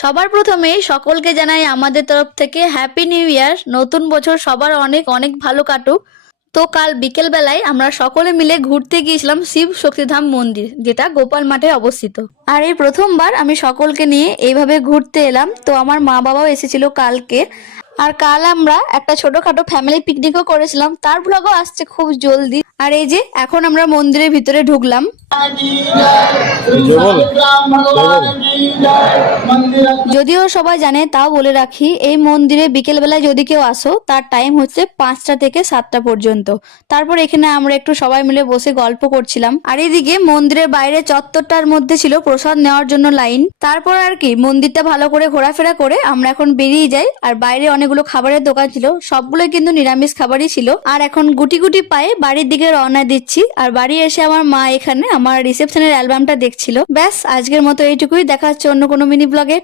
সবার প্রথমেই সকলকে জানাই আমাদের তরফ থেকে হ্যাপি নিউ ইয়ার। নতুন বছর সবার অনেক অনেক ভালো কাটুক। তো কাল বিকেল বেলায় আমরা সকলে মিলে ঘুরতে গিয়েছিলাম শিব শক্তিধাম মন্দির, যেটা গোপাল মাঠে অবস্থিত। আর এই প্রথমবার আমি সকলকে নিয়ে এইভাবে ঘুরতে এলাম। তো আমার মা বাবাও এসেছিল কালকে। আর কাল আমরা একটা ছোটখাটো ফ্যামিলি পিকনিকও করেছিলাম, তার ব্লগও আসছে খুব জলদি। আর এই যে এখন আমরা মন্দিরের ভিতরে ঢুকলাম। যদিও সবাই জানে, তাও বলে রাখি, এই মন্দিরে বিকেল বেলায় যদি কেউ আসো, তার টাইম হচ্ছে 5টা থেকে 7টা পর্যন্ত। তারপর এখানে আমরা একটু সবাই মিলে বসে গল্প করছিলাম। আর এদিকে মন্দিরের বাইরে চত্বরটার মধ্যে ছিল প্রসাদ নেওয়ার জন্য লাইন। তারপর আর কি মন্দিরটা ভালো করে ঘোরাফেরা করে আমরা এখন বেরিয়ে যাই। আর বাইরে অনেকগুলো খাবারের দোকান ছিল, সবগুলোই কিন্তু নিরামিষ খাবারই ছিল। আর এখন গুটি গুটি পায়ে বাড়ির দিকে রওনা দিচ্ছি। আর বাড়ি এসে আমার মা এখানে আমার রিসেপশনের অ্যালবামটা দেখছিল। ব্যাস, আজকের মতো এইটুকুই। দেখা হচ্ছে অন্য কোনো মিনি ব্লগে।